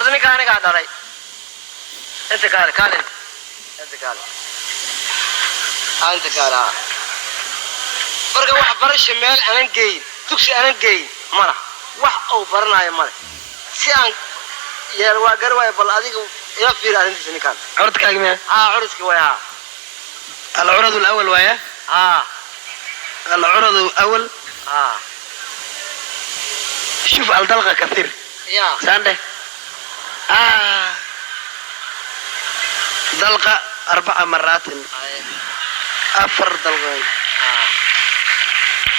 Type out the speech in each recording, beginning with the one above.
أرضني كاني قاعد علي أنت كالي أنت كالي marka wax barasho meel aan geey dugsi aan geey mara wax oo baranayo mara si aan yar waa garwaay bal adiga ila fiir arintiisa ninkan عرضك يا عرضك ويا العرض الأول ويا العرض الأول شوف الدلغة كثير يا سانده دلغة 4 مرات 4 دلغة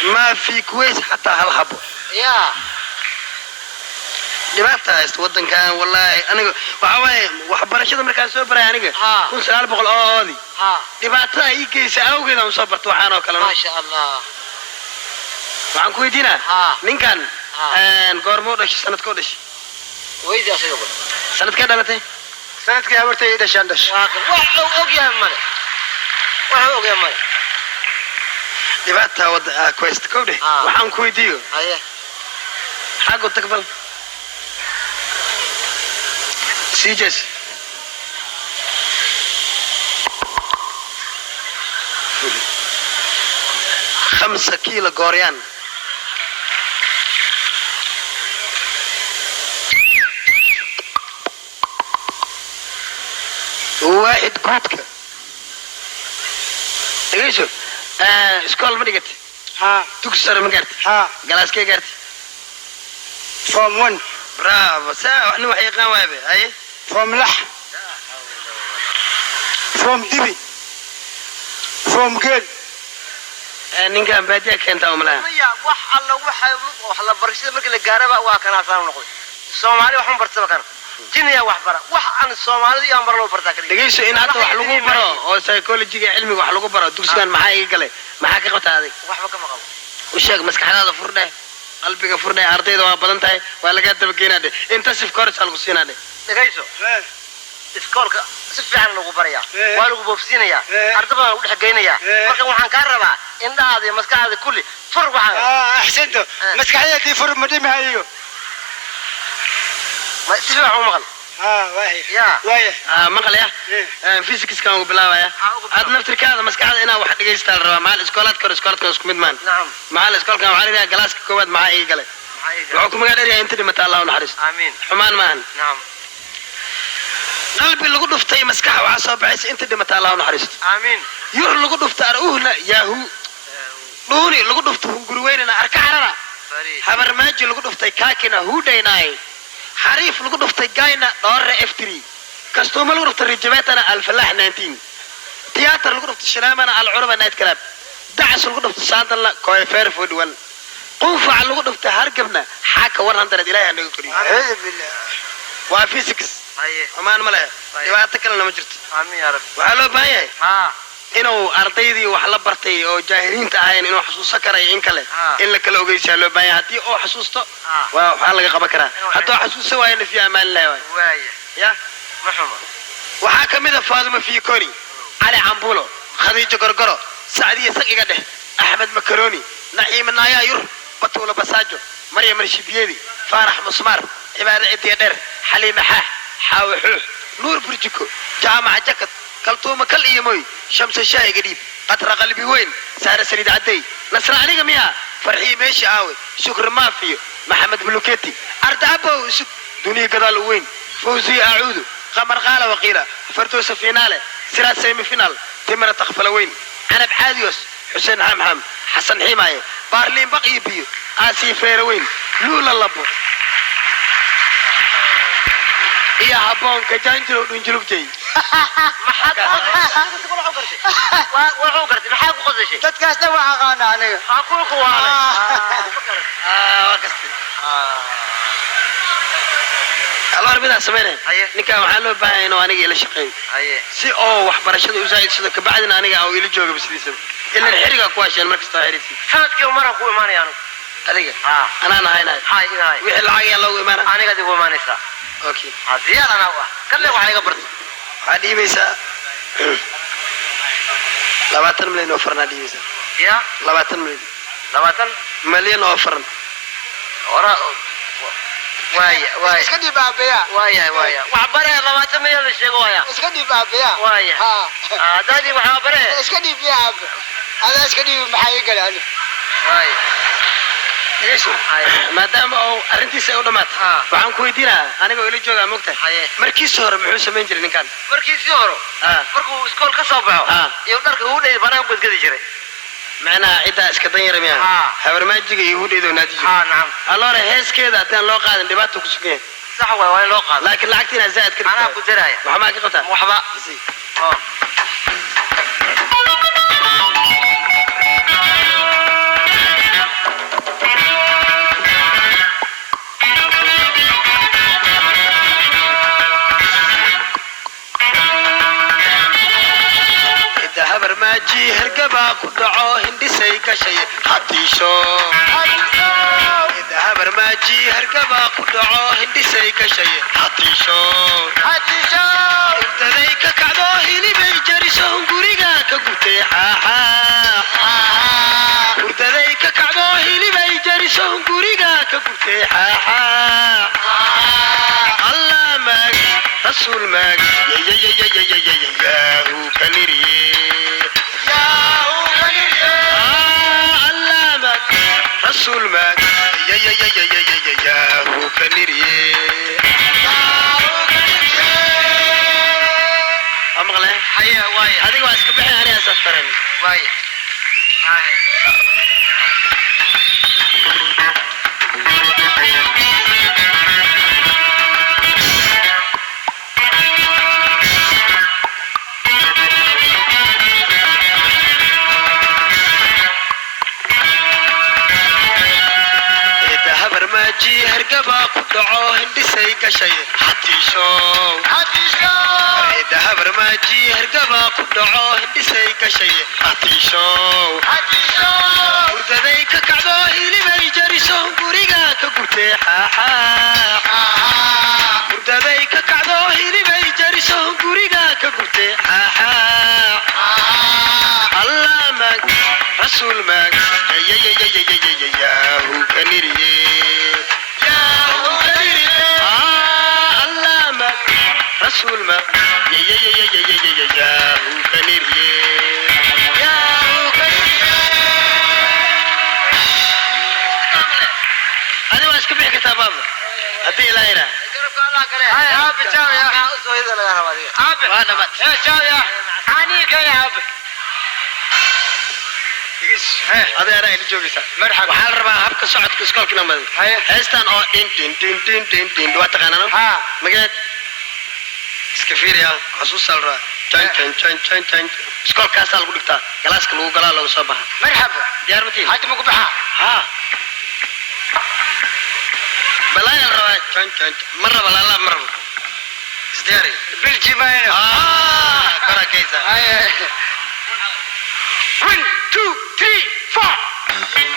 ما في كويس حتى هالحبو يا دبعتها ودن كان والله أنا وحبرشة مركز سوبر يعني كل سؤال بقول هذي دبعتها يجي سأو كذا مصبرت وحنا وكلام ما شاء الله وعن كويدينا مين كان قرمو دش سنة كودش ويدي أصير سنة كده لتي سنة كده برتي إذا شندش وأوجي مالي وأوجي مالي دبعتها ود كويس كودي وعن كويديو حاجة تقبل سيجس 5 كيلو غوريان واحد قوتك ايش اسكول ما دقت تكسر ما قرت جلاس كي قرت فورم 1 برافو ساعة احنا وحي قوابي اي فورم لح فورم دبي فورم جيل ninkan baadiya keenta umalaha maya wax alla wax la barashada markii la gaaraba waa kana saan noqday Soomaali waxaan bartaba kan jinniya wax bara wax aan Soomaalida iyo ambar loo bartaa kaliya dhageyso in hadda wax lagu baro oo psychology-ga cilmiga wax lagu baro dugsigan maxaa iga galay maxaa ka qabtaaday waxba kama qabo u sheeg maskaxdaada furdhe qalbiga furdhe ardayda waa badan tahay waa laga daba keenade intensive course lagu siinaade dhageyso iskoolka si fiican lagu barayaa waa lagu boofsiinayaa ardayda lagu dhex geynayaa marka waxaan ka rabaa indhaada iyo maskaxdaada kulli fur waxaan ahsanto maskaxdaada fur ma dhimahayo ma si fiican u maqal maqal ya physics kan ugu bilaabaya aad naftirkaada maskaxda inaa wax dhageysta la rabaa maal iskoolaadka isku mid maan maal iskoolkan waxaa leeyahay galaaska koowaad maxaa iga galay wuxuu ku magac dheeryahay inta dhimata allah u naxariisto amiin xumaan maahan qalbi lagu dhuftay maskax waxa soo baxaysa inta dhimata allah u naxariisto amiin yur lagu dhufta aruhna yaahu dhuuni lagu dhufta hunguriweynana arka carara habarmaaji lagu dhuftay kaakina huudhaynaay xariif lagu dhuftay gayna dhoorre f3 kastuuma lagu dhuftay rijabeetana alfalax 19 tiyaatar lagu dhuftay shanaamana alcurba night club dacas lagu dhuftay saandalna koyfeer 41 quufac lagu dhuftay hargabna xaaka 100 ilaahay anaga koriyo waa physics amaan ma leh dhibaato kalena ma jirto amiin ya rabbi waxaa loo baahan yahay inuu ardaydii wax la bartay oo jaahiliinta ahayn inuu xasuusan karayo in kale in la kala ogeysaa loo baahan yahay haddii oo xasuusto waxaa laga qaban karaa hadduu xasuusan waayana fi amaan lahay waaya ya maxuma waxaa ka mid ah Faaduma Fiikoni Ali Cambulo Khadiija Gorgoro Saadiya Saqiga dheh Axmed Makaroni Naciim Naaya Yur Batuula Basaajo Maryam Rashidiyadi Faarax Musmar Cibaade Cidiya Dheer Xaliima Xaax حاوي حوح نور برجكو جامعة جكت كلتومة كل يومي شمس الشاي قريب قطر قلبي وين سهر سريد عدي نصر عليك مياه فرحي ماشي عاوي شكر ما فيه محمد بلوكيتي أرد أبو سك دنيا قضال وين فوزي أعود قمر غالة وقيلة فردوس فينالة سرات سيمي فينال تمرة تخفل وين أنا بعاديوس حسين حمحم حسن حماية بارلين بقي بيو آسي فيروين لولا اللبو يا هبون كجانجلو دنجلوك جاي maxaad wuxuu gartay maxaa ku qodashay dadkaasna waxa qaana aniga aqulku waa wakasti الله ربنا سمعنا نكا وحلو باين إنه أنا جيل شقي سي أو وحبرشة وزايد سيدا كبعدنا أنا أو إلى جوجا بس ليسم إلا الحرقة كواش المركز تاهريسي سنت كيو مرة كوي ماني أنا أديك أنا هاي وحل عاقي الله وإيمانا أنا قد يقول ماني سا أوكي هذي أنا هو كله وحاجة برد هذه ميسا لباتن مليون أوفرنا دي ميسا يا لباتن مليون لباتن مليون أوفرن ورا واي iska dhib aabeya واي وعبرها لما تميل الشيء وايا iska dhib aabeya واي ha دادي وعبرها iska dhib ya aabe ada iska dhib maxay iga galaan واي yeesho maadaama oo arrintiisa ay u dhamaatay waxaan ku weydiinaa aniga oo ila jooga moogtahay markiis hore muxuu samayn jiray ninkan markiisii hore markuu iskool ka soo baxo iyo dharka uu dheeyay banaan ku gadi jiray macnaha cidda iska dan yar miya habarmaajiga iyo hudheedo naadi jiray naam alloore heeskeeda haddaan loo qaadan dhibaato ku sugeen sax waa loo qaado laakiin lacagtiina zaad ka anaa ku diraya waxa ma ka qabtaa waxba habarmaaji hergaba ku dhaco hindhisay gashay hadiisho habarmaaji hergaba ku dhaco hindhisay gashay hadiisho urdaday ka kacdo hilibay jariso guriga ka gubtay xaaxa urdaday ka kacdo hilibay jariso guriga ka gubtay xaaxa allah maag rasuul maag yahu kaniriye رسول ما يا هو كنيري أمغلا حيا واي هذه واسك بحي أنا أسفرن واي habarmaaji hergaba ku dhaco hindhisay gashay hadiisho habarmaaji hergaba ku dhaco hindhisay gashay hadiisho urdaday ka kacdo hilibay jariso guriga ka gubtay xaaxa urdaday ka kacdo hilibay jariso guriga ka gubtay xaaxa allah maag rasuul maag yahu kaniriye رسول ما يا هو كنيري يا هو كنيري أنا ما أشكي بحكي تاباب أدي لا إله هاي aabe jaaw ya soo hida laga rabaa adiga aabe وانا ما jaaw ya ani ka ya aabe هذا أنا اللي جوجي سا مرحبا وحال ربع هبك صعد كسكول كنا مد هستان أو دين دوا تقانا ها مجد سكفير يا خصوص الرا تن سكول كاسال قلتا جلاس كلو جلا لو صباح مرحبا ديار متين هات مقبحة ها بلا يا الرا مرة بلا لا مرة استياري بالجمايل كرا كيسا هاي 1 2 3 4